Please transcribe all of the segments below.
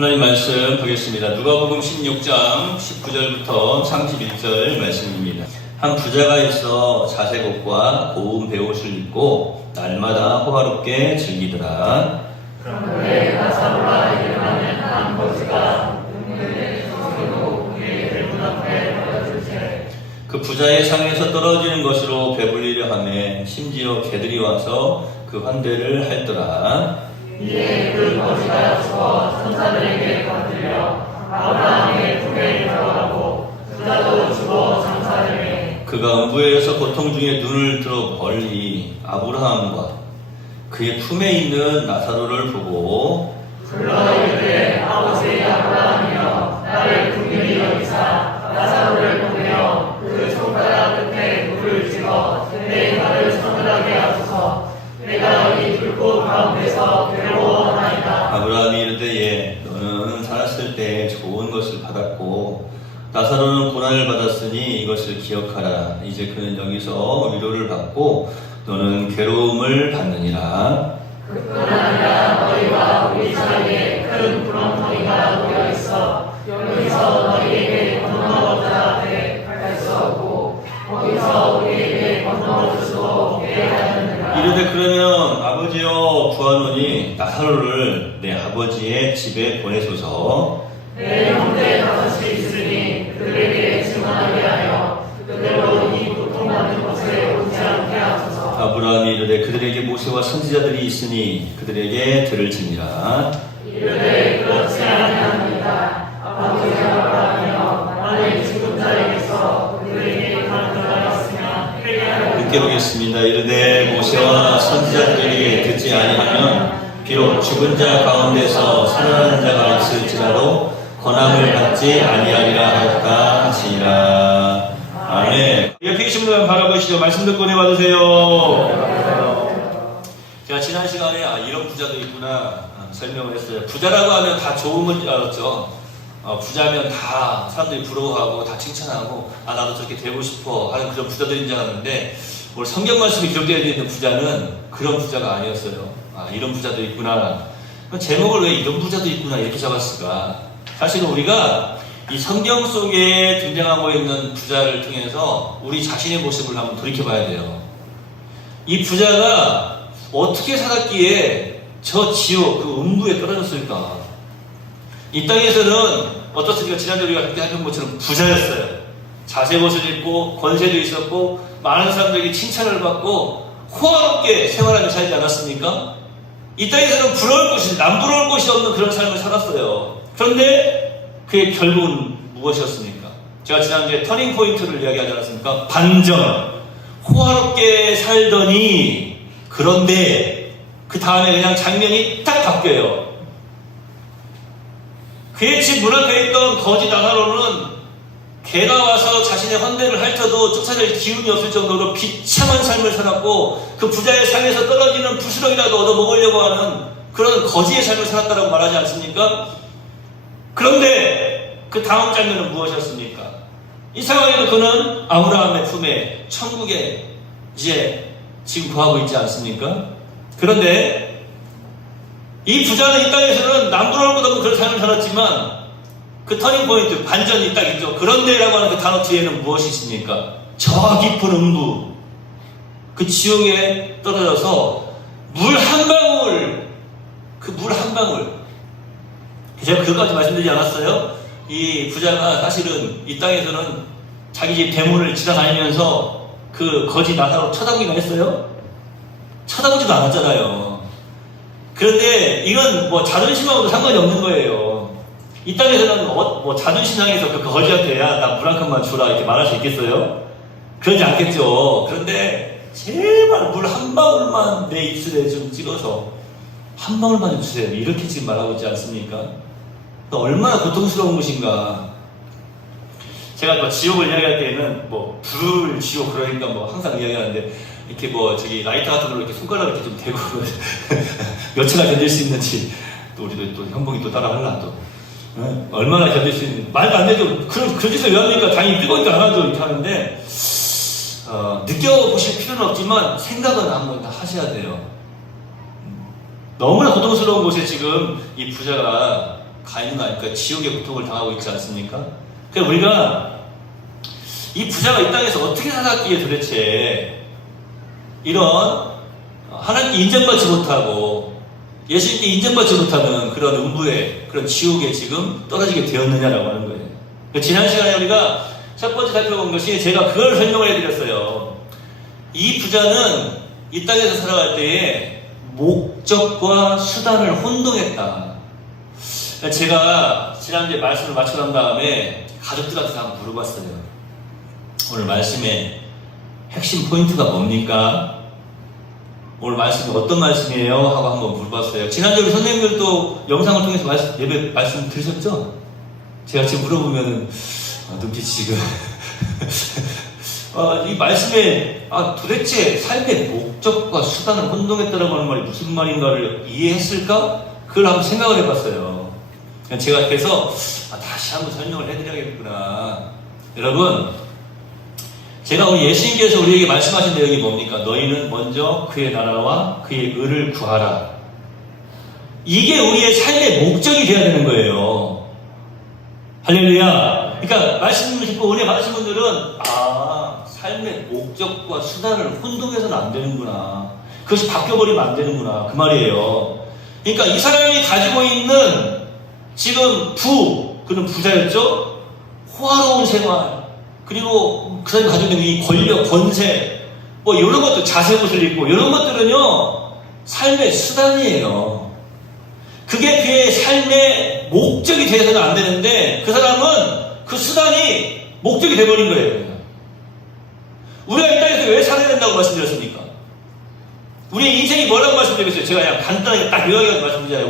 하나님 말씀 보겠습니다. 누가복음 16장 19절부터 31절 말씀입니다. 한 부자가 있어 자색옷과 고운 베옷을 입고 날마다 호화롭게 즐기더라. 그런데 나사로라 이름하는 한 거지가 눈물에 젖어도 그의 문 앞에 버려질 때 그 부자의 상에서 떨어지는 것으로 배불리려 하매 심지어 개들이 와서 그 환대를 할더라. 이에 그 거지가 죽어 천사들에게 건드려 아브라함의 품에 들어가고 부자도 죽어 장사되매 그가 음부에서 고통 중에 눈을 들어 멀리 아브라함과 그의 품에 있는 나사로를 보고 불러 이르되 아버지 아브라함이여 나를 긍휼히 여기사 나사로를 보내어 그 손가락 끝에 물을 찍어 내 발을 서늘하게 하소서. 내가 이 불꽃 가운데서 괴로워하나이다. 아브라함이 이르되 예, 너는 살았을 때 좋은 것을 받았고 나사로는 고난을 받았으니 이것을 기억하라. 이제 그는 여기서 위로를 받고 너는 괴로움을 받느니라. 그뿐 아니라 너희와 우리 사이에 큰 구렁텅이가 놓여 있어 여기서 너희에게 건너가자 앞에 갈 수 없고 거기서 우리에게 건너올 수도 없게 하느니라. 이르되 그러면 아버지여 구하노니 나사로를 내 아버지의 집에 보내소서. 내 형제 다섯이 있으니 그들에게 증언하게 하여 그대로 이 고통받는 곳에 오지 않게 하소서. 아브라함이 이르되 그들에게 모세와 선지자들이 있으니 그들에게 들을지니라. 이르되 그렇지 아니합니다. 아버지 아브라함이여 나는 죽은 자에게서 그들에게 가르쳐하였으면 회개하라. 함께 보겠습니다. 이르되 모세와 선지자들에게 듣지 아니하면 비록 죽은 자 가운데서 살아나는 자가 있을지라도 권함을 받지 아니하리라 하였다 하시니라. 아멘. 옆에 계신 분들 바라보시죠. 말씀 듣고 은혜 받으세요. 제가 지난 시간에 이런 부자도 있구나 설명을 했어요. 부자라고 하면 다 좋은 건 줄 알았죠. 부자면 다 사람들이 부러워하고 다 칭찬하고 나도 저렇게 되고 싶어 하는 그런 부자들인 줄 알았는데 오늘 성경 말씀이 기록되어 있는 부자는 그런 부자가 아니었어요. 이런 부자도 있구나. 제목을 왜 이런 부자도 있구나 이렇게 잡았을까? 사실은 우리가 이 성경 속에 등장하고 있는 부자를 통해서 우리 자신의 모습을 한번 돌이켜봐야 돼요. 이 부자가 어떻게 살았기에 저 지옥, 그 음부에 떨어졌을까? 이 땅에서는 어떻습니까? 지난주에 우리가 그때 했던 것처럼 부자였어요. 자색옷을 입고 권세도 있었고 많은 사람들에게 칭찬을 받고 호화롭게 생활하며 살지 않았습니까? 이 땅에서는 부러울 곳이 남부러울 곳이 없는 그런 삶을 살았어요. 그런데 그의 결국은 무엇이었습니까? 제가 지난주에 터닝 포인트를 이야기하지 않았습니까? 반전. 호화롭게 살더니 그런데 그 다음에 그냥 장면이 딱 바뀌어요. 그의 집 문 앞에 있던 거지 나사로는 개가 와서 자신의 헌대를 핥아도 쫓아낼 기운이 없을 정도로 비참한 삶을 살았고 그 부자의 상에서 떨어지는 부스러기라도 얻어먹으려고 하는 그런 거지의 삶을 살았다고 말하지 않습니까? 그런데 그 다음 장면은 무엇이었습니까? 이 상황에도 그는 아브라함의 품에 천국에 이제 지금 거하고 있지 않습니까? 그런데 이 부자는 이 땅에서는 남부러울 것 없는 그런 삶을 살았지만 그 터닝포인트, 반전이 딱 있죠. 그런데라고 하는 그 단어 뒤에는 무엇이 있습니까? 저 깊은 음부, 그 지옥에 떨어져서 물 한 방울, 그 물 한 방울. 제가 그것까지 말씀드리지 않았어요? 이 부자가 사실은 이 땅에서는 자기 집 대문을 지나다니면서 그 거지 나사로 쳐다보기만 했어요? 쳐다보지도 않았잖아요. 그런데 이건 뭐 자존심하고도 상관이 없는 거예요. 이 땅에서는 뭐 자존심 상해서 그 거지한테 나 물 한 컵만 주라 이렇게 말할 수 있겠어요? 그러지 않겠죠. 그런데 제발 물 한 방울만 내 입술에 좀 찍어서 한 방울만 좀 주세요. 이렇게 지금 말하고 있지 않습니까? 얼마나 고통스러운 것인가. 제가 뭐 지옥을 이야기할 때에는 뭐 불 지옥 그러니까 뭐 항상 이야기하는데 이렇게 뭐 저기 라이터 같은 걸로 이렇게 손가락을 이렇게 좀 대고 몇초나 견딜 수 있는지 또 우리도 또 현봉이 또 따라 하려 또 얼마나 견딜 수 있는지 말도 안 되죠. 그런 짓을 왜 합니까? 당연히 뜨거우니까 안 하죠. 이렇게 하는데 느껴보실 필요는 없지만 생각은 한번 다 하셔야 돼요. 너무나 고통스러운 곳에 지금 이 부자가 가 있는 거 아닙니까? 지옥의 고통을 당하고 있지 않습니까? 그러니까 우리가 이 부자가 이 땅에서 어떻게 살았기에 도대체 이런 하나님께 인정받지 못하고 예수님께 인정받지 못하는 그런 음부의 그런 지옥에 지금 떨어지게 되었느냐라고 하는 거예요. 그러니까 지난 시간에 우리가 첫 번째 살펴본 것이 제가 그걸 설명을 해드렸어요. 이 부자는 이 땅에서 살아갈 때에 목적과 수단을 혼동했다. 제가 지난주에 말씀을 마치고 난 다음에 가족들한테 한번 물어봤어요. 오늘 말씀의 핵심 포인트가 뭡니까? 오늘 말씀이 어떤 말씀이에요? 하고 한번 물어봤어요. 지난주에 우리 선생님들도 영상을 통해서 예배 말씀 들으셨죠? 제가 지금 물어보면은 눈빛이 지금 이 말씀에 도대체 삶의 목적과 수단을 혼동했다라고 하는 말이 무슨 말인가를 이해했을까? 그걸 한번 생각을 해봤어요. 제가 그래서 다시 한번 설명을 해드려야겠구나. 여러분, 제가 우리 예수님께서 우리에게 말씀하신 내용이 뭡니까? 너희는 먼저 그의 나라와 그의 의를 구하라. 이게 우리의 삶의 목적이 되어야 되는 거예요. 할렐루야. 그러니까 말씀 듣고 은혜 받으신 분들은 삶의 목적과 수단을 혼동해서는 안 되는구나. 그것이 바뀌어버리면 안 되는구나. 그 말이에요. 그러니까 이 사람이 가지고 있는 지금 그는 부자였죠? 호화로운 생활. 그리고 그 사람이 가지고 있는 이 권력, 권세, 이런 것들, 자색 옷을 입고, 이런 것들은요, 삶의 수단이에요. 그게 그의 삶의 목적이 되어서는 안 되는데, 그 사람은 그 수단이 목적이 되어버린 거예요. 우리가 이 땅에서 왜 살아야 된다고 말씀드렸습니까? 우리의 인생이 뭐라고 말씀드리겠어요? 제가 그냥 간단하게 딱 요약해서 말씀드리잖아요.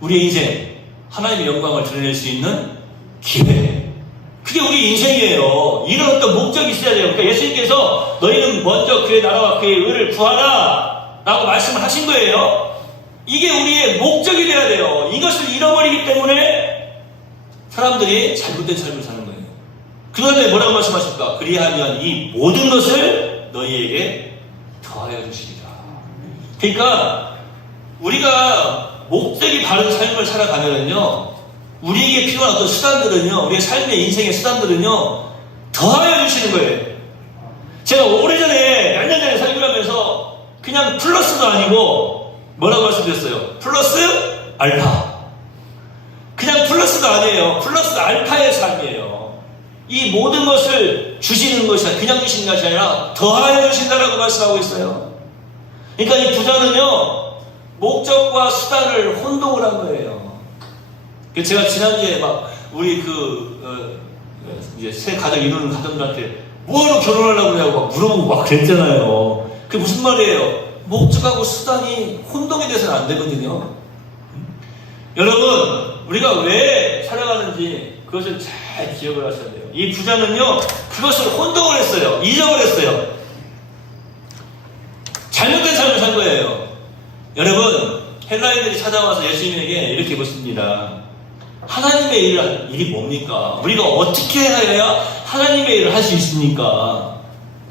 우리의 인생, 하나님의 영광을 드러낼 수 있는 기회. 그게 우리 인생이에요. 이런 어떤 목적이 있어야 돼요. 그러니까 예수님께서 너희는 먼저 그의 나라와 그의 의를 구하라 라고 말씀을 하신 거예요. 이게 우리의 목적이 돼야 돼요. 이것을 잃어버리기 때문에 사람들이 잘못된 삶을 사는 거예요. 그 다음에 뭐라고 말씀하실까? 그리하면 이 모든 것을 너희에게 더하여 주시리라. 그러니까 우리가 목적이 바른 삶을 살아가면은요, 우리에게 필요한 어떤 수단들은요, 우리의 삶의 인생의 수단들은요, 더하여 주시는 거예요. 제가 오래전에, 몇 년 전에 설교하면서 그냥 플러스도 아니고, 뭐라고 말씀드렸어요? 플러스 알파. 그냥 플러스도 아니에요. 플러스 알파의 삶이에요. 이 모든 것을 주시는 것이 아니라, 그냥 주시는 것이 아니라, 더하여 주신다라고 말씀하고 있어요. 그러니까 이 부자는요, 목적과 수단을 혼동을 한 거예요. 제가 지난주에 우리 이제 새 가정 이루는 가정들한테 뭐하러 결혼하려고 그러냐고 물어보고 그랬잖아요. 그게 무슨 말이에요? 목적하고 수단이 혼동이 돼서는 안 되거든요. 여러분, 우리가 왜 살아가는지 그것을 잘 기억을 하셔야 돼요. 이 부자는요, 그것을 혼동을 했어요. 잊어버렸어요. 잘못된 삶을 산 거예요. 여러분, 헬라인들이 찾아와서 예수님에게 이렇게 묻습니다. 하나님의 일이 뭡니까? 우리가 어떻게 해야 하나님의 일을 할 수 있습니까?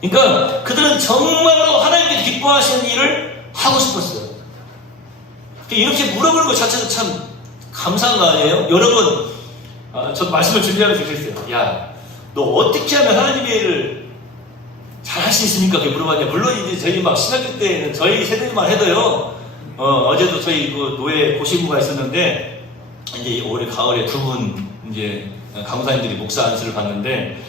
그러니까 그들은 정말로 하나님께서 기뻐하시는 일을 하고 싶었어요. 이렇게 물어보는 것 자체도 참 감사한 거 아니에요? 여러분, 저 말씀을 준비하면서 그랬어요. 야, 너 어떻게 하면 하나님의 일을 잘 할 수 있습니까? 이렇게 물어봤냐. 물론 이제 저희 신학교 때는 저희 세대만 해도요, 어제도 저희 노예 고시부가 있었는데, 이제 올해 가을에 두 분 이제 강사님들이 목사 안수를 받는데,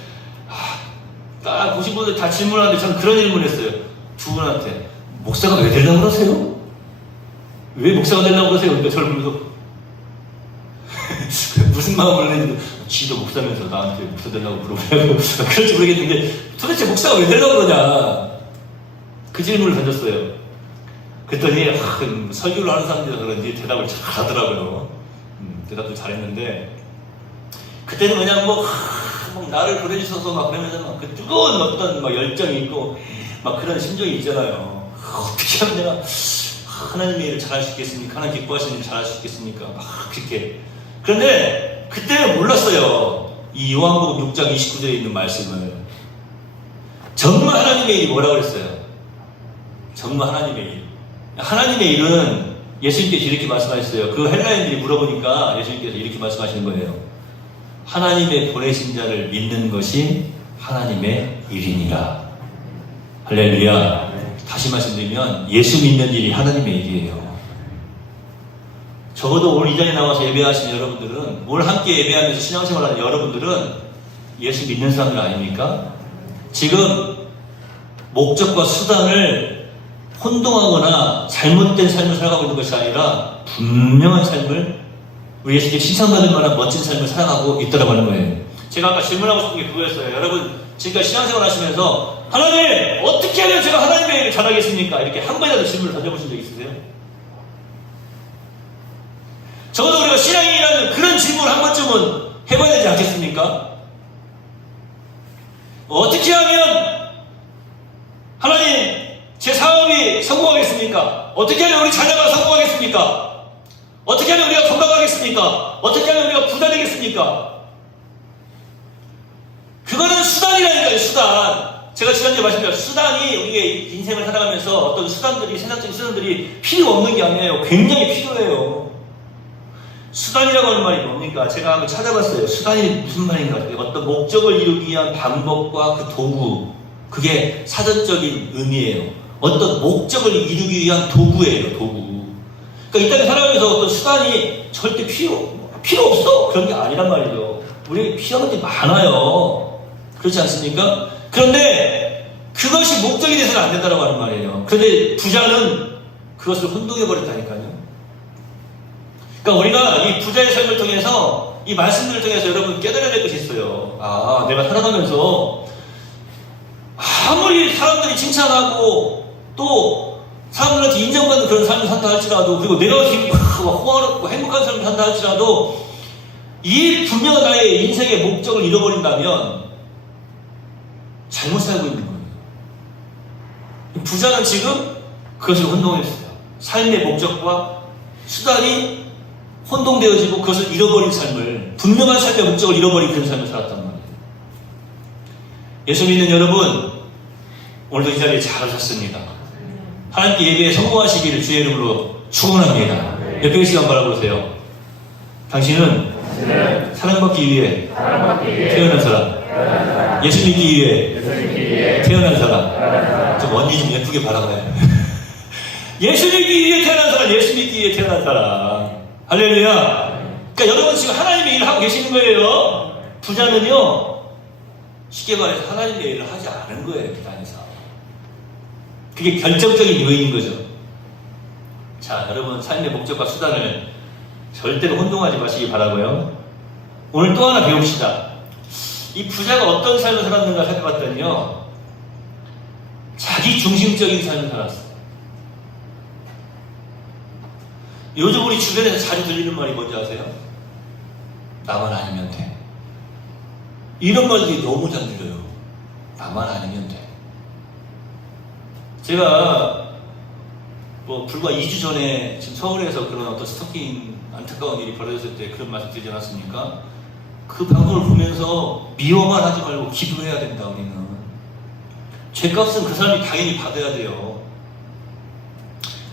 딱 고시부들 다 질문하는데 저는 그런 질문을 했어요. 두 분한테 목사가 왜 되려고 그러세요? 왜 목사가 되려고 그러세요? 그러니까 저를 보면서 무슨 마음으로 했는데, 지도 목사면서 나한테 목사 되려고 물어보냐고 그럴지 모르겠는데 도대체 목사가 왜 되려고 그러냐, 그 질문을 던졌어요. 그랬더니 설교를 하는 사람들이라 그런지 대답을 잘 하더라고요. 대답도 잘했는데, 그때는 그냥 나를 보내주셔서 그러면서 그 뜨거운 어떤 열정이 있고 그런 심정이 있잖아요. 어떻게 하면 내가 하나님의 일을 잘할 수 있겠습니까? 하나님 기뻐하시는 일을 잘할 수 있겠습니까? 그렇게. 그런데 그때는 몰랐어요. 이 요한복음 6장 29절에 있는 말씀을. 정말 하나님의 일이 뭐라고 그랬어요? 정말 하나님의 일. 하나님의 일은 예수님께서 이렇게 말씀하셨어요. 그 헬라인들이 물어보니까 예수님께서 이렇게 말씀하시는 거예요. 하나님의 보내신 자를 믿는 것이 하나님의 일이니라. 할렐루야. 다시 말씀드리면 예수 믿는 일이 하나님의 일이에요. 적어도 오늘 이 자리에 나와서 예배하시는 여러분들은, 오늘 함께 예배하면서 신앙생활하는 여러분들은 예수 믿는 사람들 아닙니까? 지금 목적과 수단을 혼동하거나 잘못된 삶을 살아가고 있는 것이 아니라 분명한 삶을, 우리 예수님 칭찬받을 만한 멋진 삶을 살아가고 있다고 하는 거예요. 제가 아까 질문하고 싶은 게 그거였어요. 여러분 지금까지 신앙생활 하시면서 하나님 어떻게 하면 제가 하나님의 일을 잘하겠습니까? 이렇게 한 번이라도 질문을 던져보신 적 있으세요? 적어도 우리가 신앙인이라는 그런 질문을 한 번쯤은 해봐야 되지 않겠습니까? 어떻게 하면 하나님 제 사업이 성공하겠습니까? 어떻게 하면 우리 자녀가 성공하겠습니까? 어떻게 하면 우리가 건강하겠습니까? 어떻게 하면 우리가 부자 되겠습니까? 그거는 수단이라니까요, 수단. 제가 지난주에 말씀드렸죠. 수단이 우리의 인생을 살아가면서 어떤 수단들이, 세상적인 수단들이 필요 없는 게 아니에요. 굉장히 필요해요. 수단이라고 하는 말이 뭡니까? 제가 한번 찾아봤어요. 수단이 무슨 말인가? 어떤 목적을 이루기 위한 방법과 그 도구, 그게 사전적인 의미예요. 어떤 목적을 이루기 위한 도구예요, 도구. 그러니까 이 땅에 살아가면서 어떤 수단이 절대 필요 없어. 그런 게 아니란 말이죠. 우리에게 필요한 것들이 많아요. 그렇지 않습니까? 그런데 그것이 목적이 돼서는 안 된다고 하는 말이에요. 그런데 부자는 그것을 혼동해버렸다니까요. 그러니까 우리가 이 부자의 삶을 통해서, 이 말씀들을 통해서 여러분 깨달아야 될 것이 있어요. 아, 내가 살아가면서 아무리 사람들이 칭찬하고 또 사람들한테 인정받는 그런 삶을 산다 할지라도, 그리고 내가 호화롭고 행복한 삶을 산다 할지라도, 이 분명한 나의 인생의 목적을 잃어버린다면 잘못 살고 있는 거예요. 부자는 지금 그것을 혼동했어요. 삶의 목적과 수단이 혼동되어지고 그것을 잃어버린 삶을, 분명한 삶의 목적을 잃어버린 그런 삶을 살았단 말이에요. 예수 믿는 여러분, 오늘도 이 자리에 잘 오셨습니다. 하나님께 예배에 성공하시기를 주의 이름으로 축원합니다. 옆에 계신 분 바라보세요. 당신은 사랑받기 위해 태어난 사람, 예수 믿기 위해 태어난 사람. 좀 언니 좀 예쁘게 바라봐요. 예수 믿기 위해 태어난 사람, 예수 믿기 위해 태어난 사람. 할렐루야. 그러니까 여러분 지금 하나님의 일을 하고 계시는 거예요. 부자는요, 쉽게 말해서 하나님의 일을 하지 않은 거예요, 이 땅에서. 그게 결정적인 요인인 거죠. 자, 여러분 삶의 목적과 수단을 절대로 혼동하지 마시기 바라고요. 오늘 또 하나 배웁시다. 이 부자가 어떤 삶을 살았는가 살펴봤더니요, 자기 중심적인 삶을 살았어요. 요즘 우리 주변에서 자주 들리는 말이 뭔지 아세요? 나만 아니면 돼. 이런 말들이 너무 잘 들려요. 나만 아니면 돼. 제가 불과 2주 전에 지금 서울에서 그런 어떤 스토킹 안타까운 일이 벌어졌을 때 그런 말씀 드리지 않았습니까? 그 방송을 보면서 미워만 하지 말고 기도해야 된다. 우리는 죄값은 그 사람이 당연히 받아야 돼요.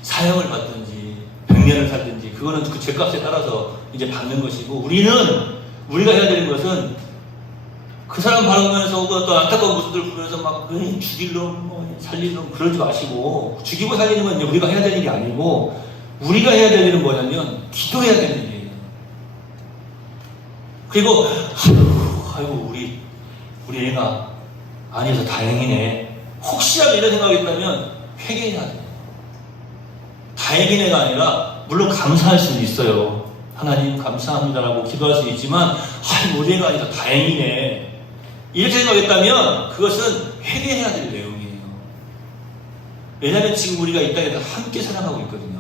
사형을 받든지 100년을 살든지 그거는 그 죄값에 따라서 이제 받는 것이고, 우리가 해야 되는 것은 그 사람 바라보면서 또 안타까운 모습들을 보면서 막 죽일 놈, 살릴 놈 그러지 마시고, 죽이고 살리는 건 우리가 해야 되는 게 아니고, 우리가 해야 되는 일은 뭐냐면 기도해야 되는 일이에요. 그리고 아이고 우리 애가 아니어서 다행이네, 혹시라도 이런 생각이 있다면 회개해야 돼요. 다행이네가 아니라 물론 감사할 수는 있어요. 하나님 감사합니다라고 기도할 수 있지만, 우리 애가 아니라 다행이네 이렇게 생각했다면 그것은 회개해야 될 내용이에요. 왜냐하면 지금 우리가 이 땅에서 함께 살아가고 있거든요.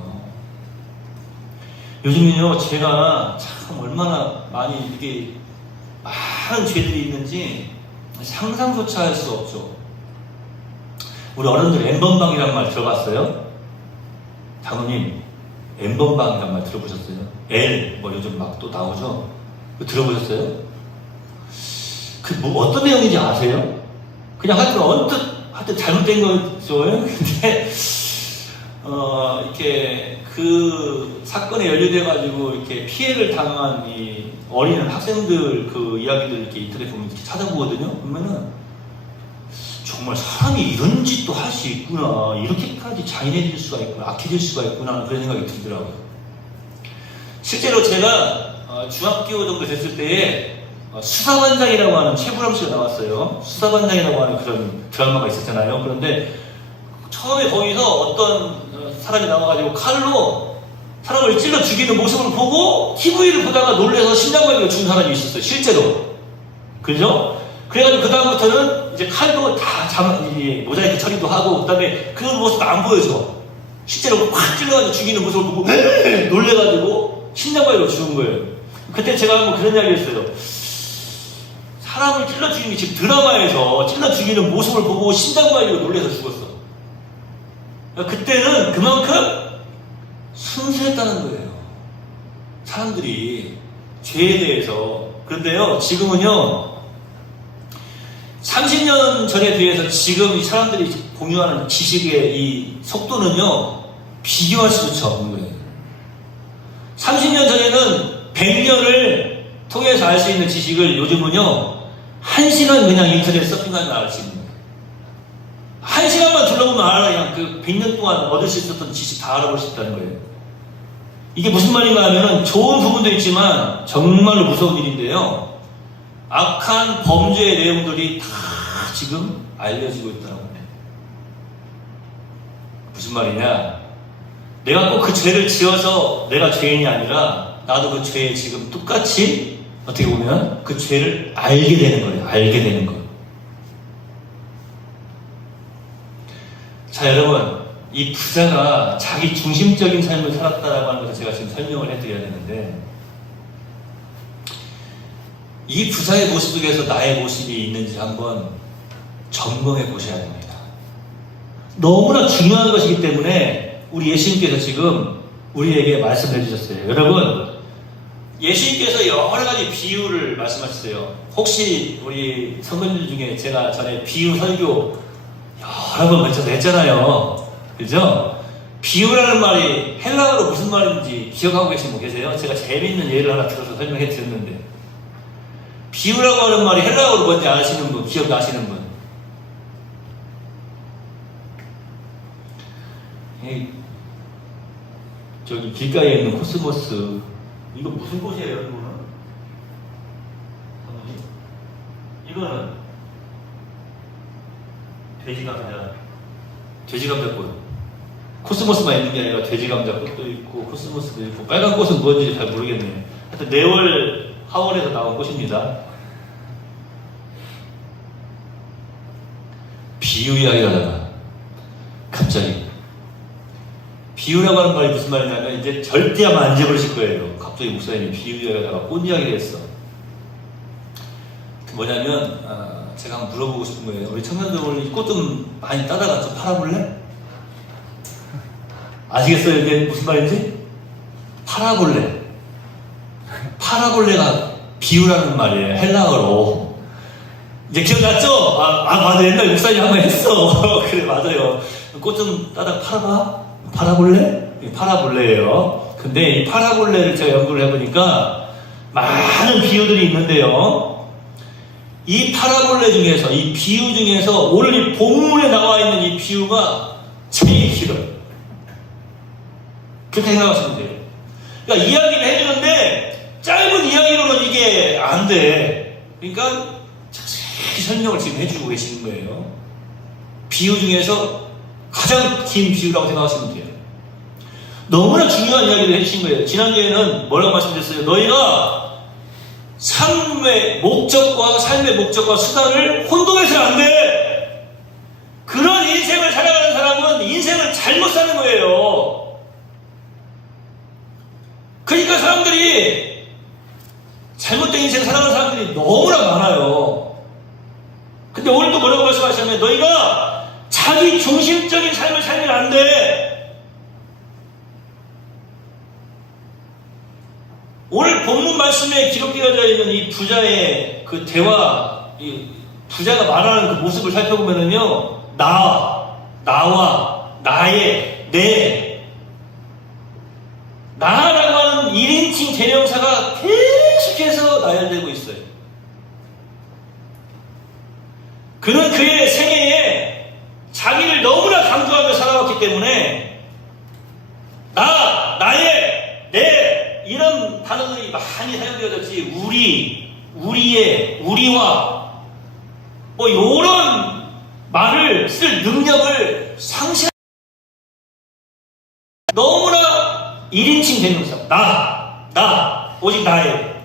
요즘은요, 제가 참 얼마나 많이 이렇게 많은 죄들이 있는지 상상조차 할 수 없죠. 우리 어른들 엠번방이란 말 들어봤어요? 장모님, 엠번방이란 말 들어보셨어요? 요즘 막 또 나오죠? 들어보셨어요? 어떤 내용인지 아세요? 그냥 하여튼 잘못된 거죠. 근데, 이렇게 그 사건에 연루돼가지고 이렇게 피해를 당한 이 어린 학생들 그 이야기들 이렇게 인터넷 보면 이렇게 찾아보거든요. 그러면은 정말 사람이 이런 짓도 할 수 있구나, 이렇게까지 잔인해질 수가 있구나, 악해질 수가 있구나, 그런 생각이 들더라고요. 실제로 제가 중학교 정도 됐을 때에 수사반장이라고 하는 최불암 씨가 나왔어요. 수사반장이라고 하는 그런 드라마가 있었잖아요. 그런데 처음에 거기서 어떤 사람이 나와가지고 칼로 사람을 찔러 죽이는 모습을 보고 TV를 보다가 놀래서 심장마비가 죽은 사람이 있었어요. 실제로. 그죠? 그래가지고 그다음부터는 이제 칼도 다 모자이크 처리도 하고, 그 다음에 그 모습도 안 보여줘. 실제로 확 찔러가지고 죽이는 모습을 보고 놀래가지고 심장마비로 죽은 거예요. 그때 제가 한번 그런 이야기 했어요. 사람을 찔러 죽이는, 지금 드라마에서 찔러 죽이는 모습을 보고 심장마비로 놀래서 죽었어. 그때는 그만큼 순수했다는 거예요. 사람들이 죄에 대해서. 그런데요, 지금은요, 30년 전에 비해서 지금 이 사람들이 공유하는 지식의 이 속도는요, 비교할 수조차 없는 거예요. 30년 전에는 100년을 통해서 알 수 있는 지식을 요즘은요, 1시간 그냥 인터넷 서핑하면 알 수 있는 거예요. 1시간만 둘러보면 알아. 그냥 그 100년 동안 얻을 수 있었던 지식 다 알아볼 수 있다는 거예요. 이게 무슨 말인가 하면은 좋은 부분도 있지만 정말로 무서운 일인데요. 악한 범죄의 내용들이 다 지금 알려지고 있다고. 무슨 말이냐? 내가 꼭 그 죄를 지어서 내가 죄인이 아니라 나도 그 죄에 지금 똑같이 어떻게 보면 그 죄를 알게 되는 거예요. 알게 되는 거. 자, 여러분, 이 부자가 자기 중심적인 삶을 살았다라고 하는 것을 제가 지금 설명을 해드려야 되는데, 이 부자의 모습 속에서 나의 모습이 있는지 한번 점검해 보셔야 됩니다. 너무나 중요한 것이기 때문에 우리 예수님께서 지금 우리에게 말씀해 주셨어요. 여러분, 예수님께서 여러 가지 비유를 말씀하셨어요. 혹시 우리 성도님들 중에 제가 전에 비유 설교 여러 번 외쳐서 했잖아요. 그죠? 비유라는 말이 헬라어로 무슨 말인지 기억하고 계신 분 계세요? 제가 재미있는 예를 하나 들어서 설명해 드렸는데, 비유라고 하는 말이 헬라어로 뭔지 아시는 분, 기억나시는 분? 저기 길가에 있는 코스모스, 이거 무슨 꽃이에요, 이거는? 이거는 돼지감자꽃. 코스모스만 있는 게 아니라 돼지감자꽃도 있고 코스모스도 있고, 빨간 꽃은 뭔지 잘 모르겠네요. 하여튼 네월 하월에서 나온 꽃입니다. 비유 이야기를 하다가 갑자기, 비유라고 하는 말이 무슨 말이냐면 이제 절대 아마 안 잊어버리실 거예요. 갑자기 목사님이 비유 이야기하다가 꽃 이야기를 했어. 뭐냐면 제가 한번 물어보고 싶은 거예요. 우리 청년들 오늘 꽃 좀 많이 따다가 좀 팔아볼래? 아시겠어요? 이게 무슨 말인지? 팔아볼래. 팔아볼래가 비유라는 말이에요. 헬라어로. 이제 기억났죠? 맞아. 옛날 목사님 한번 했어. 그래, 맞아요. 꽃 좀 따다가 팔아봐? 팔아볼래? 팔아볼래예요. 근데 이 팔아볼래를 제가 연구를 해보니까 많은 비유들이 있는데요. 이 파라볼레 중에서, 이 비유 중에서 오늘 이 본문에 나와 있는 이 비유가 제일 길어요. 그렇게 생각하시면 돼요. 그러니까 이야기를 해주는데 짧은 이야기로는 이게 안 돼. 그러니까 자세히 설명을 지금 해주고 계시는 거예요. 비유 중에서 가장 긴 비유라고 생각하시면 돼요. 너무나 중요한 이야기를 해주신 거예요. 지난주에는 뭐라고 말씀드렸어요? 너희가 삶의 목적과 수단을 혼동해서는 안 돼. 그런 인생을 살아가는 사람은 인생을 잘못 사는 거예요. 그러니까 사람들이 잘못된 인생 살아가는 사람들이 너무나 많아요. 근데 오늘도 뭐라고 말씀하셨냐면 너희가 자기 중심적인 삶을 살면 안 돼. 오늘 본문 말씀에 기록되어져 있는 이 부자의 그 대화, 이 부자가 말하는 그 모습을 살펴보면은요, 나와 나의 나라고 하는 1인칭 대명사가 계속해서 나열되고 있어요. 그는 그의 생애에 자기를 너무나 강조하며 살아왔기 때문에 나의, 내 이런 단어들이 많이 사용되어졌지 우리의, 우리와 뭐 요런 말을 쓸 능력을 상실한 너무나 1인칭 대명사 나 오직 나의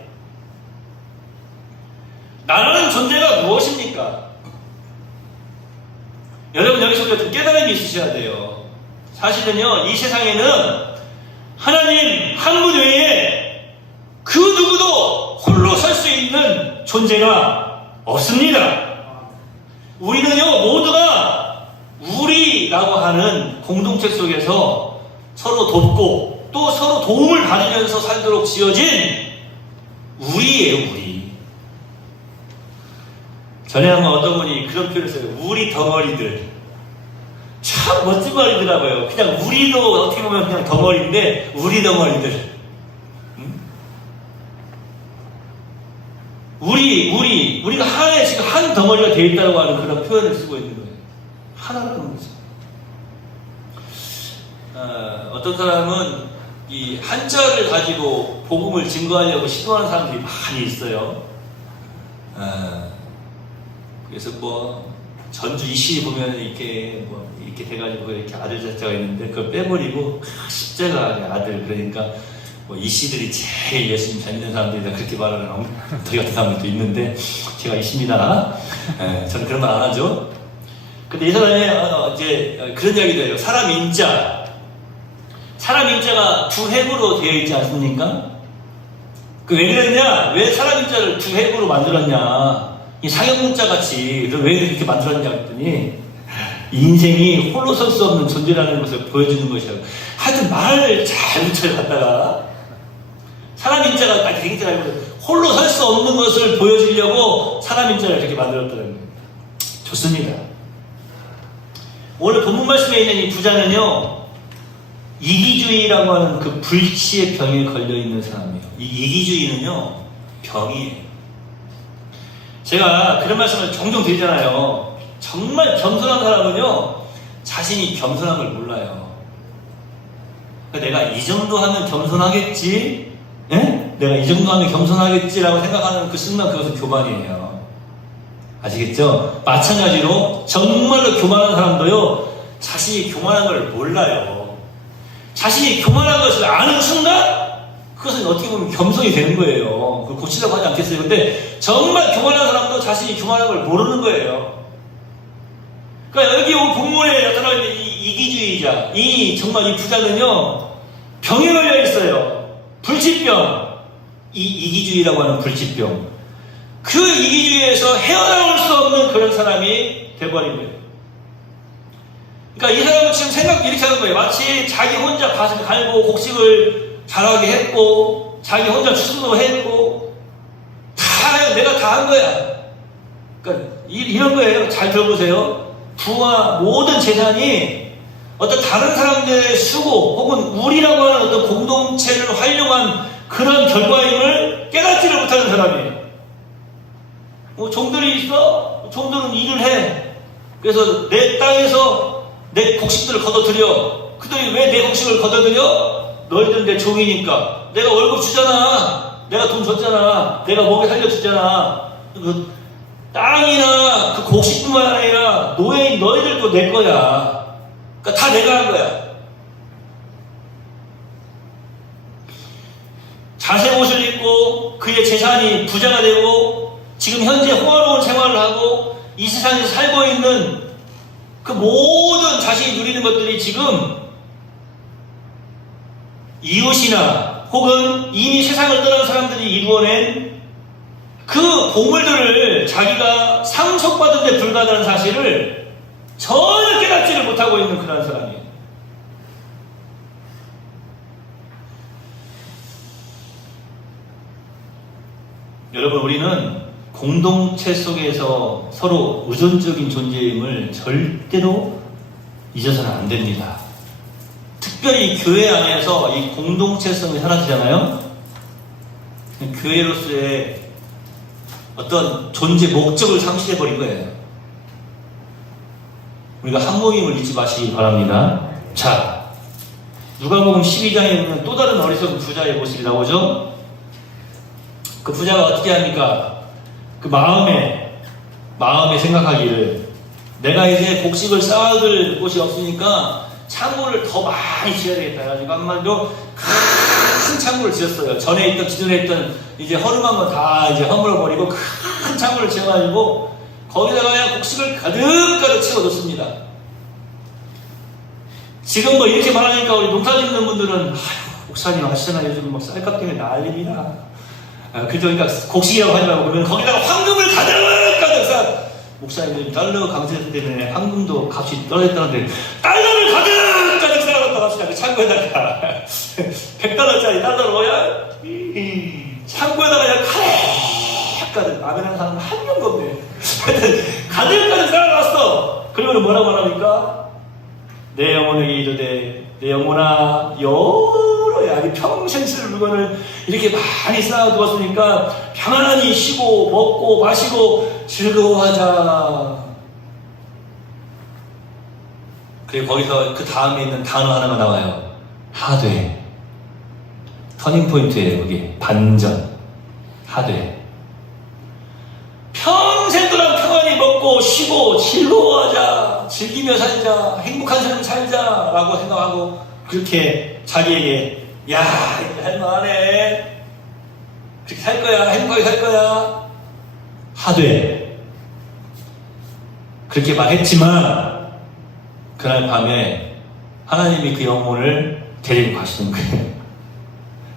나라는 존재가 무엇입니까? 여러분 여기서부터 좀 깨달음이 있으셔야 돼요. 사실은요 이 세상에는 하나님 한 분 외에 그 누구도 홀로 설 수 있는 존재가 없습니다. 우리는요 모두가 우리라고 하는 공동체 속에서 서로 돕고 또 서로 도움을 받으면서 살도록 지어진 우리예요. 우리. 전에 한번 어떤 분이 그런 표현을 써요. 우리 덩어리들. 참 멋진 말이더라고요. 그냥 우리도 어떻게 보면 그냥 덩어리인데 우리 덩어리들. 우리가 하나의 지금 한 덩어리가 되어 있다고 하는 그런 표현을 쓰고 있는 거예요. 하나라는 거죠. 어떤 사람은 이 한자를 가지고 복음을 증거하려고 시도하는 사람들이 많이 있어요. 그래서 뭐 전주 이시 보면 이렇게 돼가지고 이렇게 아들 자자가 있는데 그걸 빼버리고 십자가 아들 그러니까 뭐 이씨들이 제일 예수님 잘 믿는 사람들이다 그렇게 말하는 엉터리 같은 사람들도 있는데 제가 이씨입니다. 저는 그런 말 안 하죠. 근데 이 사람이 이제 그런 이야기도 해요. 사람 인자가 두 획으로 되어 있지 않습니까? 그 왜 그랬냐? 왜 사람 인자를 두 획으로 만들었냐? 이 상형문자 같이 왜 이렇게 만들었냐 했더니 인생이 홀로 설 수 없는 존재라는 것을 보여주는 것이라고. 하여튼 말을 잘 붙여요 갖다가 사람 인자가 되게 알고 홀로 설 수 없는 것을 보여주려고 사람 인자를 이렇게 만들었다는 거예요. 좋습니다. 오늘 본문 말씀에 있는 이 부자는요 이기주의라고 하는 그 불치의 병에 걸려있는 사람이에요. 이 이기주의는요 병이에요. 제가 그런 말씀을 종종 드리잖아요. 정말 겸손한 사람은요 자신이 겸손함을 몰라요. 그러니까 내가 이 정도 하면 겸손하겠지? 예? 내가 이 정도 하면 겸손하겠지라고 생각하는 그 순간 그것은 교만이에요. 아시겠죠? 마찬가지로 정말로 교만한 사람도요 자신이 교만한 걸 몰라요. 자신이 교만한 것을 아는 순간 그것은 어떻게 보면 겸손이 되는 거예요. 그걸 고치려고 하지 않겠어요. 근데 정말 교만한 사람도 자신이 교만한 걸 모르는 거예요. 그러니까 여기 본문에 나타나 있는 이 이기주의자, 정말 이 부자는요 병에 걸려 있어요. 불치병. 이 이기주의라고 하는 불치병. 그 이기주의에서 헤어나올 수 없는 그런 사람이 돼버린 거예요. 그러니까 이 사람은 지금 생각 이렇게 하는 거예요. 마치 자기 혼자 밭을 갈고 곡식을 자라게 했고 자기 혼자 추수도 했고 다 내가 다 한 거야. 그러니까 이런 거예요. 잘 들어보세요. 부와 모든 재산이 어떤 다른 사람들의 수고 혹은 우리라고 하는 어떤 공동체를 활용한 그런 결과임을 깨닫지를 못하는 사람이에요. 뭐 종들이 있어? 종들은 일을 해. 그래서 내 땅에서 내 곡식들을 걷어들여. 그들이 왜 내 곡식을 걷어들여? 너희들은 내 종이니까. 내가 월급 주잖아. 내가 돈 줬잖아. 내가 먹여 살려주잖아. 그 땅이나 그 곡식뿐만 아니라 노예인 너희들도 내 거야. 그러니까 다 내가 한 거야. 자색 옷을 입고 그의 재산이 부자가 되고 지금 현재 호화로운 생활을 하고 이 세상에서 살고 있는 그 모든 자신이 누리는 것들이 지금 이웃이나 혹은 이미 세상을 떠난 사람들이 이루어낸 그 보물들을 자기가 상속받은 데 불과하다는 사실을 전혀 깨닫지를 못하고 있는 그런 사람이에요. 여러분, 우리는 공동체 속에서 서로 의존적인 존재임을 절대로 잊어서는 안 됩니다. 특별히 교회 안에서 이 공동체성이 사라지잖아요. 교회로서의 어떤 존재 목적을 상실해버린 거예요. 우리가 한 모임을 잊지 마시기 바랍니다. 자, 누가복음 12장에 보면 또 다른 어리석은 부자의 모습이 나오죠. 그 부자가 어떻게 합니까? 그 마음에 생각하기를 내가 이제 곡식을 쌓아둘 곳이 없으니까 창고를 더 많이 지어야 되겠다 해가지고 한마디로 큰 창고를 지었어요. 기존에 있던 이제 허름한 건 다 이제 허물어버리고 큰 창고를 지어가지고 거기다가 그냥 곡식을 가득가득 채워뒀습니다. 지금 뭐 이렇게 말하니까 우리 농사 짓는 분들은 목사님 아시잖아요. 요즘 뭐 쌀값 때문에 난립니다. 그러니까 곡식이라고 하지 말고 그러면 거기다가 황금을 가득가득 쌓아. 목사님 달러 강세 때문에 황금도 값이 떨어졌다는데 달러를 가득가득 쌓아놨다 갑시다. 그 창고에다가 100달러짜리 달러를 뭐야? 창고에다가 그냥 가득가득 아멘하는 사람은 한 명도 없네. 가득가득 쌓아놨어. 그러면 뭐라고 말합니까? 내 영혼에게 이르되 내 영혼아 여러 야기 평생 쓸 물건을 이렇게 많이 쌓아두었으니까 평안히 쉬고 먹고 마시고 즐거워하자. 그리고 거기서 그 다음에 있는 단어 하나가 나와요. 하되. 터닝포인트예요. 그게 반전. 하되. 평생 동안 평안히 먹고 쉬고 즐거워하자. 즐기며 살자. 행복한 삶을 살자라고 생각하고 그렇게 자기에게 야 이제 할만하네. 그렇게 살 거야. 행복하게 살 거야. 하되 그렇게 말했지만 그날 밤에 하나님이 그 영혼을 데리고 가시는 거예요.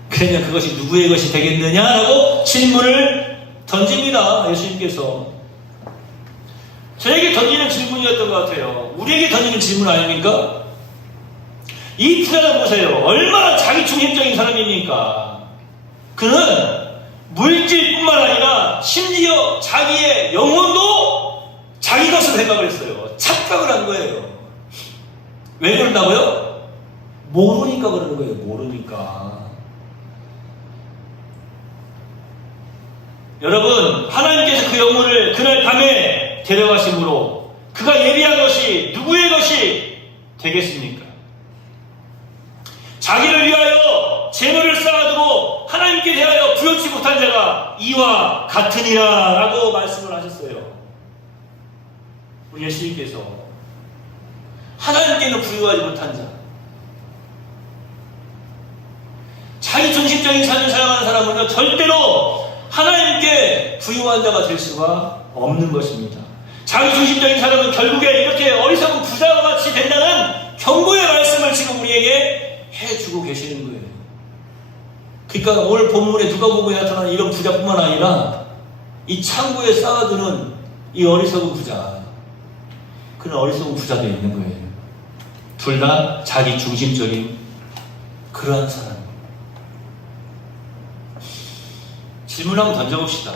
그러면 그것이 누구의 것이 되겠느냐라고 질문을 던집니다. 예수님께서 저에게 던지는 질문이었던 것 같아요. 우리에게 던지는 질문 아닙니까? 이 부자를 보세요. 얼마나 자기중심적인 사람입니까? 그는 물질뿐만 아니라 심지어 자기의 영혼도 자기 것으로 생각을 했어요. 착각을 한 거예요. 왜 그런다고요? 모르니까 그러는 거예요. 모르니까. 여러분, 하나님께서 그 영혼을 그날 밤에 데려가심으로 그가 예비한 것이 누구의 것이 되겠습니까? 자기를 위하여 재물을 쌓아두고 하나님께 대하여 부여치 못한 자가 이와 같으니라 라고 말씀을 하셨어요. 우리 예수님께서 하나님께는 부유하지 못한 자, 자기 중심적인 삶을 살아가는 사람은요 절대로 하나님께 부유한 자가 될 수가 없는 것입니다. 자기 중심적인 사람은 결국에 이렇게 어리석은 부자와 같이 된다는 경고의 말씀을 지금 우리에게 해주고 계시는 거예요. 그러니까 오늘 본문에 누가복음에 나타나는 이런 부자뿐만 아니라 이 창고에 쌓아두는 이 어리석은 부자, 그런 어리석은 부자도 있는 거예요. 둘 다 자기 중심적인 그러한 사람. 질문 한번 던져봅시다.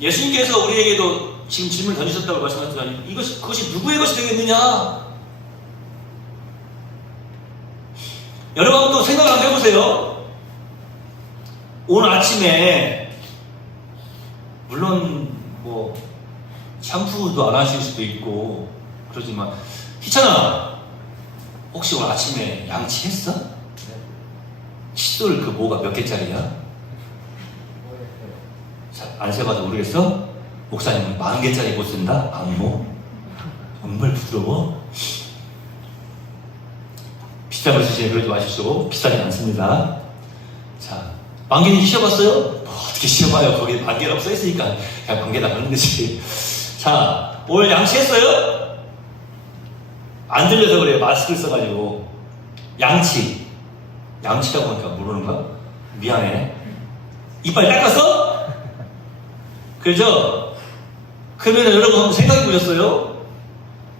예수님께서 우리에게도 지금 질문을 던지셨다고 말씀하셨잖아요. 그것이 누구의 것이 되겠느냐? 여러분 한번 또 생각을 한번 해보세요. 오늘 아침에 물론 뭐 샴푸도 안 하실 수도 있고 그러지만 희찬아 혹시 오늘 아침에 양치했어? 칫솔 그 뭐가 몇 개짜리야? 안 세봐도 모르겠어? 목사님은 40개짜리 못 쓴다? 안모? 정말 부드러워? 비싼 걸 쓰시면 그러지 마십시오. 비싸진 않습니다. 자, 10,000개는 씌워봤어요? 어떻게 씌워봐요? 거기에 10,000개라고 써있으니까 그냥 10,000개다 하는 거지. 자, 오늘 양치했어요? 안 들려서 그래요. 마스크를 써가지고. 양치라고 하니까 모르는 거야? 미안해. 이빨 닦았어? 그죠? 그러면 여러분 한번 생각해 보셨어요?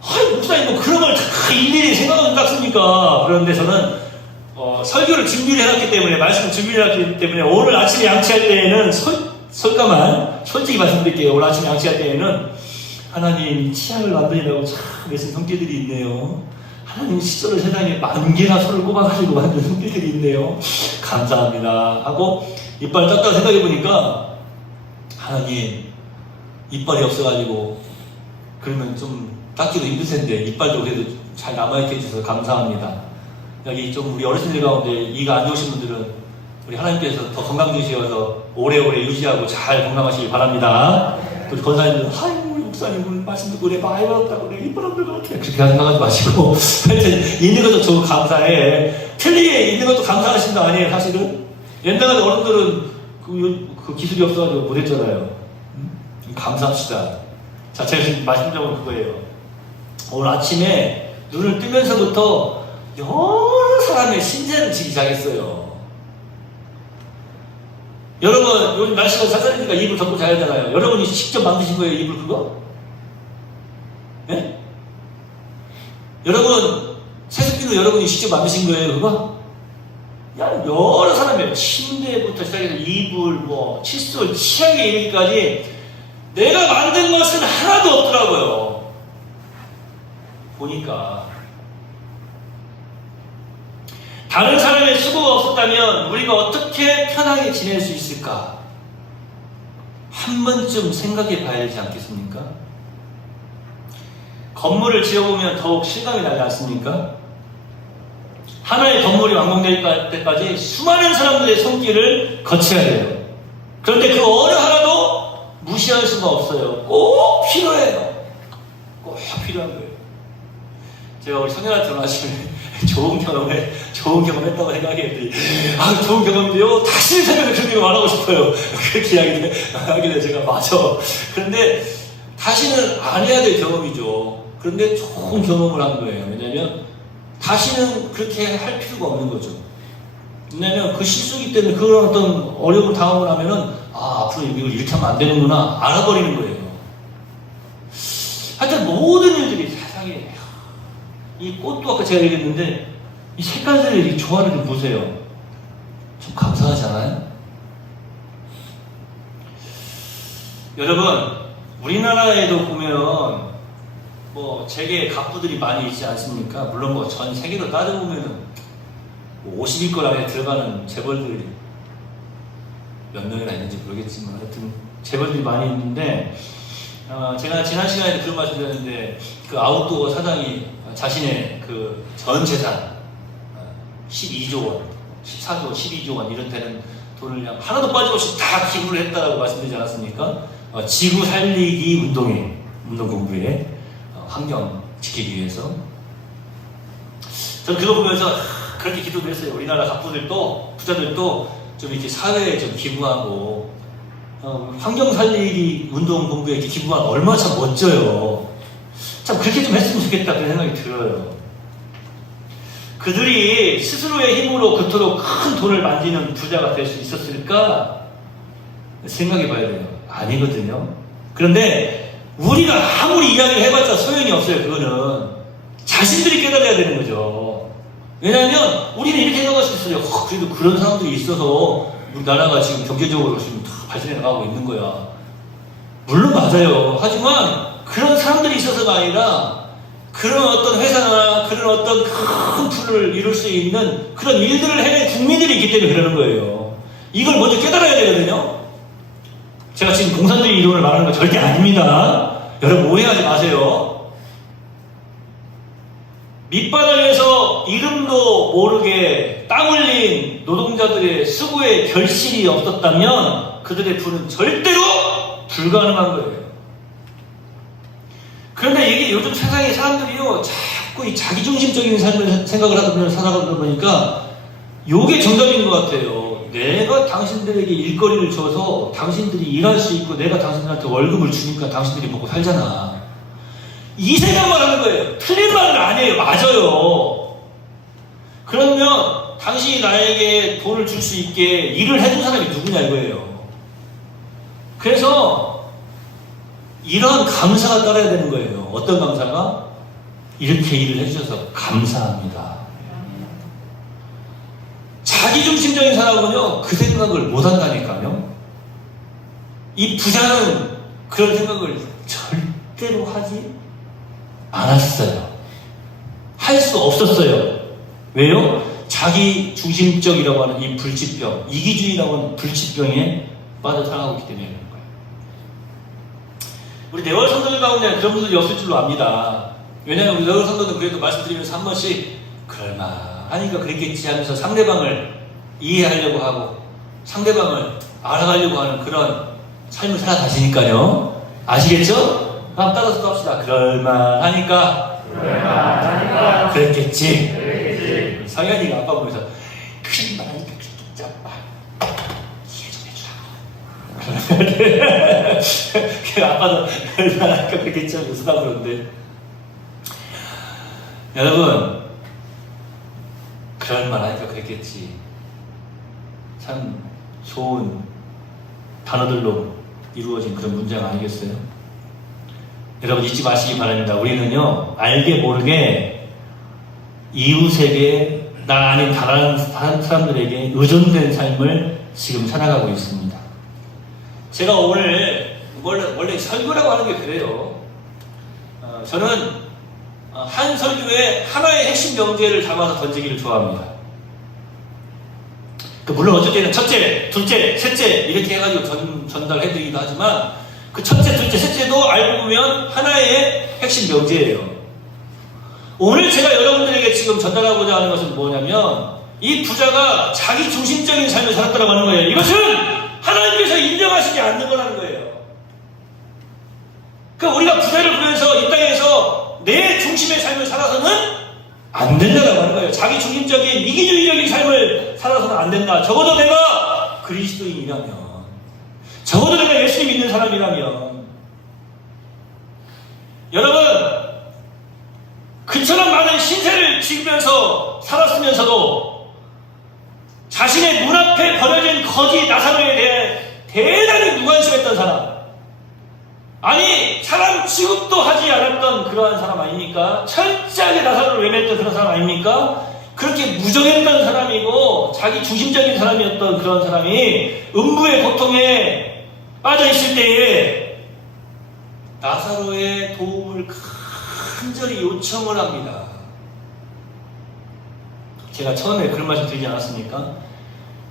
아이, 목사님 뭐 그런 걸 다 일일이 생각하면 닦습니까? 그런데 저는 설교를 준비를 해놨기 때문에, 말씀을 준비를 해놨기 때문에 오늘 아침에 양치할 때에는 솔직히 말씀드릴게요. 오늘 아침에 양치할 때에는 하나님 치약을 만드리라고 참 애쓴 성격들이 있네요. 하나님 시절을 세상에 10,000개나 손을 꼽아가지고 만든 손길들이 있네요. 감사합니다 하고 이빨 닦다가 생각해보니까 하나님 이빨이 없어가지고 그러면 좀 닦기도 힘들 텐데 이빨도 그래도 잘 남아있게 해주셔서 감사합니다. 여기 좀 우리 어르신들 가운데 이가 안 좋으신 분들은 우리 하나님께서 더 건강 주시어서 오래오래 유지하고 잘 건강하시길 바랍니다. 또 권사님들 아이고 목사님 오늘 말씀 듣고 내 많이 받았다고 내 이빨 없는 것 같아 그렇게 생각하지 마시고 하여튼 있는 것도 저 감사해. 틀리게 있는 것도 감사하신 거 아니에요 사실은. 옛날에 어른들은 그 기술이 없어가지고 못했잖아요. 감사합시다. 자, 제가 지금 말씀드린 그거예요. 오늘 아침에 눈을 뜨면서부터 여러 사람의 신세를 지기 시작했어요. 여러분, 요즘 날씨가 쌀쌀하니까 이불 덮고 자야 되잖아요. 여러분이 직접 만드신 거예요, 이불 그거? 예? 여러분, 세습기도 여러분이 직접 만드신 거예요, 그거? 야, 여러 사람의 침대부터 시작해서 이불, 뭐, 칫솔, 치약에 이르기까지 내가 만든 것은 하나도 없더라고요. 보니까. 다른 사람의 수고가 없었다면 우리가 어떻게 편하게 지낼 수 있을까? 한 번쯤 생각해 봐야 되지 않겠습니까? 건물을 지어보면 더욱 실감이 나지 않습니까? 하나의 건물이 완공될 때까지 수많은 사람들의 손길을 거쳐야 돼요. 그런데 그 어느 하나도 무시할 수가 없어요. 꼭 필요해요. 꼭 필요한 거예요. 제가 우리 청년한테 전화하시면 좋은 경험했다고 생각했더니 좋은 경험인데요 다시 살면서 그런 경험 안 하고 싶어요. 그렇게 이야기를 제가 맞아. 그런데 다시는 안 해야 될 경험이죠. 그런데 좋은 경험을 한 거예요. 왜냐하면 다시는 그렇게 할 필요가 없는 거죠. 왜냐하면 그 실수기 때문에 그런 어떤 어려움을 당하고 나면은 앞으로 이걸 이렇게 하면 안 되는구나 알아버리는 거예요. 하여튼 모든 일들이 세상에 이 꽃도 아까 제가 얘기했는데 이 색깔들의 조화를 좀 보세요. 좀 감사하지 않아요? 여러분 우리나라에도 보면 뭐 재계 갑부들이 많이 있지 않습니까? 물론 뭐 전 세계로 따져보면은 50위권 안에 들어가는 재벌들이 몇 명이나 있는지 모르겠지만 하여튼 재벌들이 많이 있는데 제가 지난 시간에 그런 말씀 드렸는데 그 아웃도어 사장이 자신의 그 전 재산 12조 원, 14조, 12조 원 이런 되는 돈을 그냥 하나도 빠짐없이 다 기부를 했다라고 말씀드리지 않았습니까? 지구 살리기 운동 공부에 환경 지키기 위해서 저는 그거 보면서 그렇게 기도를 했어요. 우리나라 갑부들도 부자들도 좀 이렇게 사회에 좀 기부하고 환경 살리기 운동 공부에 이렇게 기부하면 얼마나 참 멋져요. 참 그렇게 좀 했으면 좋겠다 그런 생각이 들어요. 그들이 스스로의 힘으로 그토록 큰 돈을 만지는 부자가 될 수 있었을까? 생각해 봐야 돼요. 아니거든요. 그런데 우리가 아무리 이야기를 해봤자 소용이 없어요. 그거는 자신들이 깨달아야 되는 거죠. 왜냐하면 우리는 이렇게 생각할 수 있어요. 그래도 그런 사람들이 있어서 우리나라가 지금 경제적으로 지금 다 발전해 나가고 있는 거야. 물론 맞아요. 하지만 그런 사람들이 있어서가 아니라 그런 어떤 회사나 그런 어떤 큰 풀을 이룰 수 있는 그런 일들을 해낸 국민들이 있기 때문에 그러는 거예요. 이걸 먼저 깨달아야 되거든요. 제가 지금 공산주의 이론을 말하는 거 절대 아닙니다. 여러분 오해하지 마세요. 밑바닥에서 이름도 모르게 땀 흘린 노동자들의 수고의 결실이 없었다면 그들의 부는 절대로 불가능한 거예요. 그런데 이게 요즘 세상의 사람들이요 자꾸 이 자기중심적인 삶을 생각을 하다 살아가다 보니까 요게 정답인 것 같아요. 내가 당신들에게 일거리를 줘서 당신들이 일할 수 있고 내가 당신들한테 월급을 주니까 당신들이 먹고 살잖아. 이 생각만 하는 거예요. 틀린 말은 아니에요. 맞아요. 그러면 당신이 나에게 돈을 줄 수 있게 일을 해준 사람이 누구냐 이거예요. 그래서 이런 감사가 따라야 되는 거예요. 어떤 감사가? 이렇게 일을 해주셔서 감사합니다. 자기중심적인 사람은요 그 생각을 못한다니까요. 이 부자는 그런 생각을 절대로 하지 않았어요. 할 수 없었어요. 왜요? 자기 중심적이라고 하는 이 불치병, 이기주의라고 하는 불치병에 빠져 살아가고 있기 때문에 그런 거예요. 우리 네월 성도들 가운데 그런 분들이 없을 줄로 압니다. 왜냐하면 우리 네월 성도들 그래도 말씀드리면서 한 번씩 그럴만하니까 그랬겠지 하면서 상대방을 이해하려고 하고 상대방을 알아가려고 하는 그런 삶을 살아가시니까요. 아시겠죠? 한번 따라서 또 합시다. 그럴만하니까 그랬겠지. 상현이가 아빠 보면서 그럴만하니까 그랬겠지 아빠. 이해 좀 해주라. 그 아빠도 그럴만하니까 그랬겠지 하고 웃으라 그러는데 여러분 그럴만하니까 그랬겠지. 참 좋은 단어들로 이루어진 그런 문장 아니겠어요? 여러분 잊지 마시기 바랍니다. 우리는요 알게 모르게 이웃에게 나 아닌 다른 사람들에게 의존된 삶을 지금 살아가고 있습니다. 제가 오늘 원래 설교라고 하는 게 그래요. 저는 한 설교에 하나의 핵심 명제를 담아서 던지기를 좋아합니다. 물론 어쩔 때는 첫째, 둘째, 셋째 이렇게 해가지고 전달해드리기도 하지만 그 첫째, 둘째, 셋째도 알고 보면 하나의 핵심 명제예요. 오늘 제가 여러분들에게 지금 전달하고자 하는 것은 뭐냐면 이 부자가 자기 중심적인 삶을 살았다고 하는 거예요. 이것은 하나님께서 인정하시지 않는 거라는 거예요. 그러니까 우리가 부자를 보면서 이 땅에서 내 중심의 삶을 살아서는 안 된다라고 하는 거예요. 자기 중심적인 이기주의적인 삶을 살아서는 안 된다. 적어도 내가 그리스도인이라면, 적어도 내가 예수님 믿는 사람이라면, 여러분 그처럼 많은 신세를 지으면서 살았으면서도 자신의 문 앞에 버려진 거지 나사로에 대해 대단히 무관심했던 사람, 아니 사람 취급도 하지 않았던 그러한 사람 아닙니까? 철저하게 나사로를 외면했던 그런 사람 아닙니까? 그렇게 무정했던 사람이고 자기 중심적인 사람이었던 그런 사람이 음부의 고통에 빠져 있을 때에 나사로의 도움을 간절히 요청을 합니다. 제가 처음에 그런 말씀 드리지 않았습니까?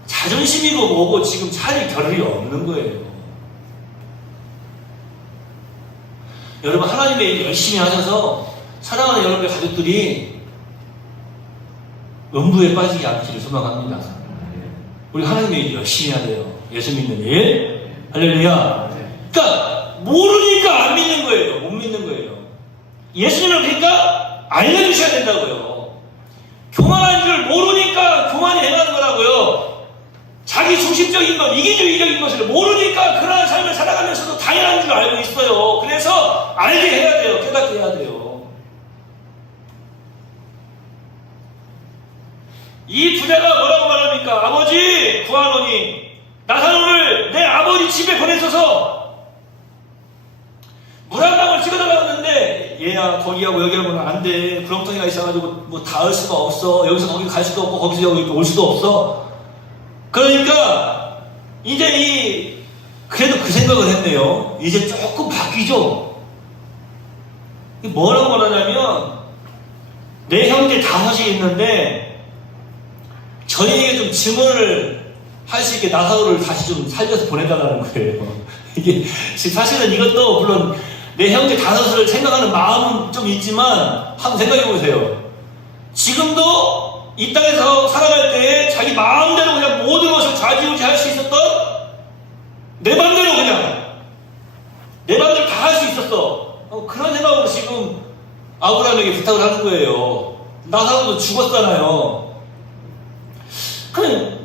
자존심이고 뭐고 지금 차릴 겨를이 없는 거예요. 여러분 하나님의 일 열심히 하셔서 사랑하는 여러분의 가족들이 음부에 빠지지 않기를 소망합니다. 우리 하나님의 일 열심히 해야 돼요. 예수 믿는 일. 할렐루야. 그러니까 모르니까 안 믿는 거예요. 못 믿는 거예요. 예수님을 그러니까 알려주셔야 된다고요. 교만한 줄 모르니까 교만이 행하는 거라고요. 자기 중심적인 것, 이기주의적인 것을 모르니까 그러한 삶을 살아가면서도 당연한 줄 알고 있어요. 그래서 알게 해야 돼요. 깨닫게 해야 돼요. 이 부자가 뭐라고 말합니까? 아버지 구하노니 나사로를 내 아버지 집에 보내셔서 물 한 방울 찍어달라고 했는데 얘야 거기하고 여기하고는 안 돼. 구렁텅이가 있어가지고 뭐 닿을 수가 없어. 여기서 거기 갈 수도 없고 거기서 여기 올 수도 없어. 그러니까 이제 그래도 그 생각을 했네요. 이제 조금 바뀌죠. 뭐라고 말하냐면 내 형제 5이 있는데 저희에게 좀 증언을 할 수 있게 나사로를 다시 좀 살려서 보내달라는 거예요. 이게 사실은 이것도 물론 내 형제 5을 생각하는 마음은 좀 있지만 한번 생각해 보세요. 지금도 이 땅에서 살아갈 때 자기 마음대로 그냥 모든 것을 좌지우지할 수 있었던 내 맘대로 그냥 내 맘대로 다 할 수 있었어. 그런 생각으로 지금 아브라함에게 부탁을 하는 거예요. 나사로도 죽었잖아요. 그냥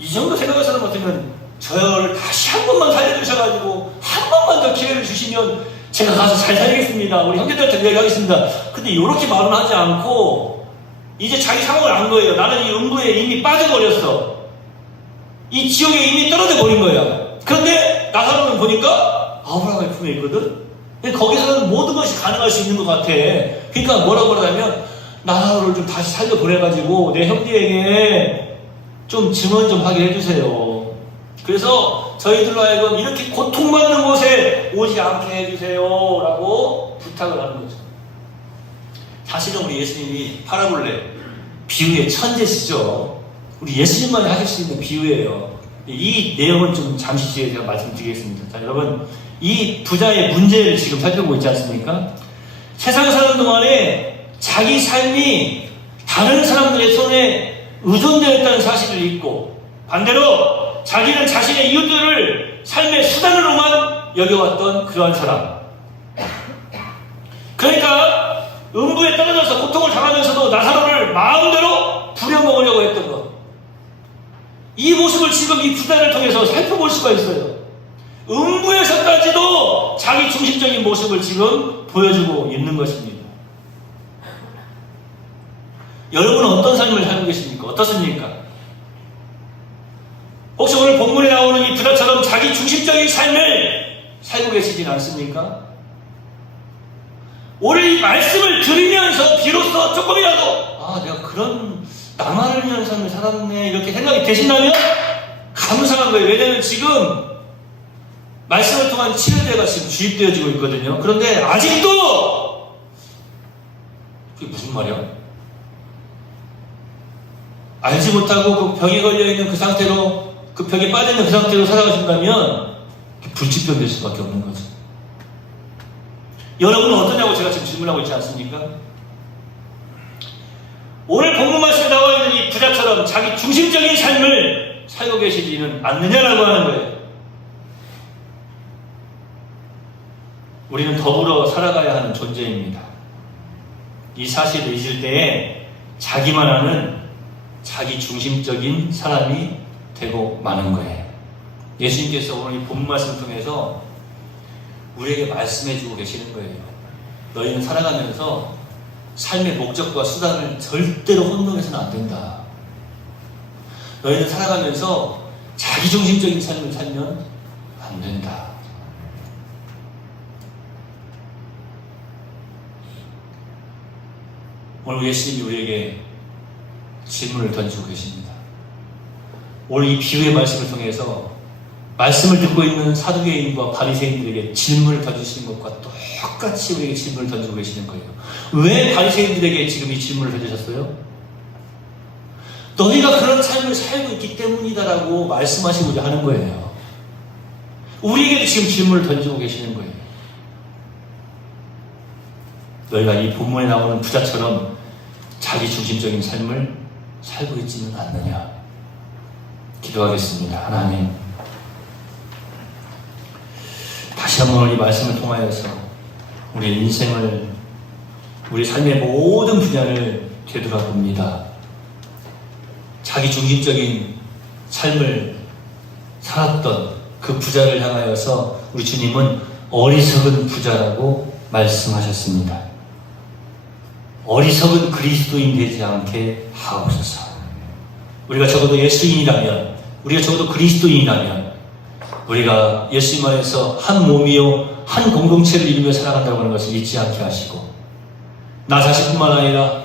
이 정도 생각을 하는 것 같으면 저를 다시 한 번만 살려주셔가지고 한 번만 더 기회를 주시면 제가 가서 잘 살겠습니다. 우리 형제들한테 얘기하겠습니다. 근데 이렇게 말은 하지 않고 이제 자기 상황을 안 거예요. 나는 이 음부에 이미 빠져버렸어. 이 지옥에 이미 떨어져 버린 거야. 그런데 나사로는 보니까 아브라함의 품에 있거든. 거기서는 모든 것이 가능할 수 있는 것 같아. 그러니까 뭐라고 그러냐면 나사로를 좀 다시 살려보내가지고 내 형제에게 좀 증언 좀 하게 해주세요. 그래서 저희들로 하여금 이렇게 고통받는 곳에 오지 않게 해주세요 라고 부탁을 하는 거죠. 사실은 우리 예수님이 파라볼레, 비유의 천재시죠. 우리 예수님만이 하실 수 있는 비유예요. 이 내용은 좀 잠시 뒤에 제가 말씀드리겠습니다. 자, 여러분, 이 부자의 문제를 지금 살펴보고 있지 않습니까? 세상 사는 동안에 자기 삶이 다른 사람들의 손에 의존되어 있다는 사실을 잊고, 반대로 자기는 자신의 이웃들을 삶의 수단으로만 여겨왔던 그러한 사람. 그러니까 음부에 떨어져서 고통을 당하면서도 나사로를 마음대로 부려먹으려고 했던 것. 이 모습을 지금 이 부자를 통해서 살펴볼 수가 있어요. 음부에서까지도 자기 중심적인 모습을 지금 보여주고 있는 것입니다. 여러분은 어떤 삶을 살고 계십니까? 어떻습니까? 혹시 오늘 본문에 나오는 이 부자처럼 자기 중심적인 삶을 살고 계시진 않습니까? 오늘 이 말씀을 들으면서 비로소 조금이라도 내가 그런 나만을 위한 삶을 살았네 이렇게 생각이 되신다면 감사한 거예요. 왜냐하면 지금 말씀을 통한 치료제가 지금 주입되어지고 있거든요. 그런데 아직도 그게 무슨 말이야? 알지 못하고 그 병에 걸려있는 그 상태로, 그 벽에 빠져있는 그 상태로 살아가신다면 불치병 될 수밖에 없는 거죠. 여러분은 어떠냐고 제가 지금 질문하고 있지 않습니까? 오늘 본문 말씀에 나와 있는 이 부자처럼 자기 중심적인 삶을 살고 계시지는 않느냐라고 하는 거예요. 우리는 더불어 살아가야 하는 존재입니다. 이 사실을 잊을 때에 자기만 아는 자기 중심적인 사람이 되고 마는 거예요. 예수님께서 오늘 이 본문 말씀을 통해서 우리에게 말씀해주고 계시는 거예요. 너희는 살아가면서 삶의 목적과 수단을 절대로 혼동해서는 안 된다. 너희는 살아가면서 자기중심적인 삶을 살면 안 된다. 오늘 예수님이 우리에게 질문을 던지고 계십니다. 오늘 이 비유의 말씀을 통해서 말씀을 듣고 있는 사두개인과 바리새인들에게 질문을 던지시는 것과 똑같이 우리에게 질문을 던지고 계시는 거예요. 왜 바리새인들에게 지금 이 질문을 던지셨어요? 너희가 그런 삶을 살고 있기 때문이다라고 말씀하시고자 하는 거예요. 우리에게도 지금 질문을 던지고 계시는 거예요. 너희가 이 본문에 나오는 부자처럼 자기 중심적인 삶을 살고 있지는 않느냐? 기도하겠습니다. 하나님, 다시 한번 이 말씀을 통하여서 우리 인생을, 우리 삶의 모든 분야를 되돌아봅니다. 자기 중심적인 삶을 살았던 그 부자를 향하여서 우리 주님은 어리석은 부자라고 말씀하셨습니다. 어리석은 그리스도인 되지 않게 하옵소서. 우리가 적어도 예수인이라면, 우리가 적어도 그리스도인이라면, 우리가 예수님 안에서 한 몸이요 한 공동체를 이루며 살아간다고 하는 것을 잊지 않게 하시고, 나 자신뿐만 아니라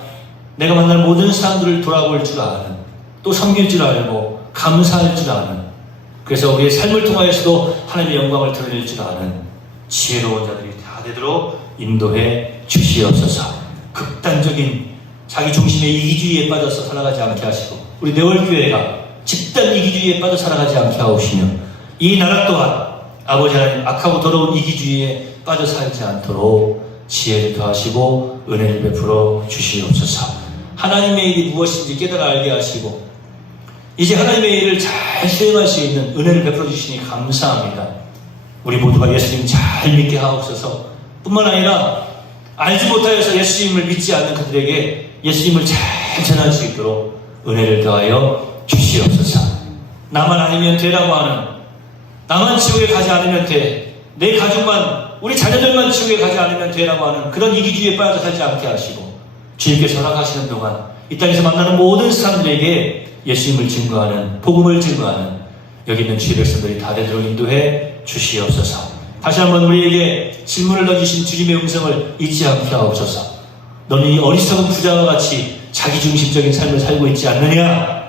내가 만날 모든 사람들을 돌아볼 줄 아는, 또 섬길 줄 알고 감사할 줄 아는, 그래서 우리의 삶을 통하여서도 하나님의 영광을 드러낼 줄 아는 지혜로운 자들이 다 되도록 인도해 주시옵소서. 극단적인 자기 중심의 이기주의에 빠져서 살아가지 않게 하시고, 우리 네월교회가 집단 이기주의에 빠져 살아가지 않게 하옵시며, 이 나라 또한 아버지 하나님 악하고 더러운 이기주의에 빠져 살지 않도록 지혜를 더하시고 은혜를 베풀어 주시옵소서. 하나님의 일이 무엇인지 깨달아 알게 하시고, 이제 하나님의 일을 잘 수행할 수 있는 은혜를 베풀어 주시니 감사합니다. 우리 모두가 예수님 잘 믿게 하옵소서. 뿐만 아니라 알지 못하여서 예수님을 믿지 않는 그들에게 예수님을 잘 전할 수 있도록 은혜를 더하여 주시옵소서. 나만 아니면 되라고 하는, 나만 지옥에 가지 않으면 돼, 내 가족만, 우리 자녀들만 지옥에 가지 않으면 되라고 하는 그런 이기주의에 빠져 살지 않게 하시고, 주님께서 허락하시는 동안 이 땅에서 만나는 모든 사람들에게 예수님을 증거하는, 복음을 증거하는 여기 있는 주의 백성들이 다 되도록 인도해 주시옵소서. 다시 한번 우리에게 질문을 던지신 주님의 음성을 잊지 않게 하옵소서. 너는 이 어리석은 부자와 같이 자기중심적인 삶을 살고 있지 않느냐?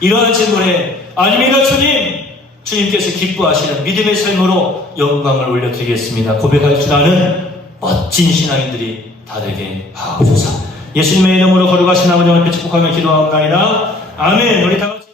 이러한 질문에 아닙니다 주님, 주님께서 기뻐하시는 믿음의 삶으로 영광을 올려드리겠습니다 고백할 줄 아는 멋진 신앙인들이 다 되게 하옵소서. 예수님의 이름으로 거룩하신 아버지 하나님께 축복하며 기도하옵나이다. 아멘. 우리 다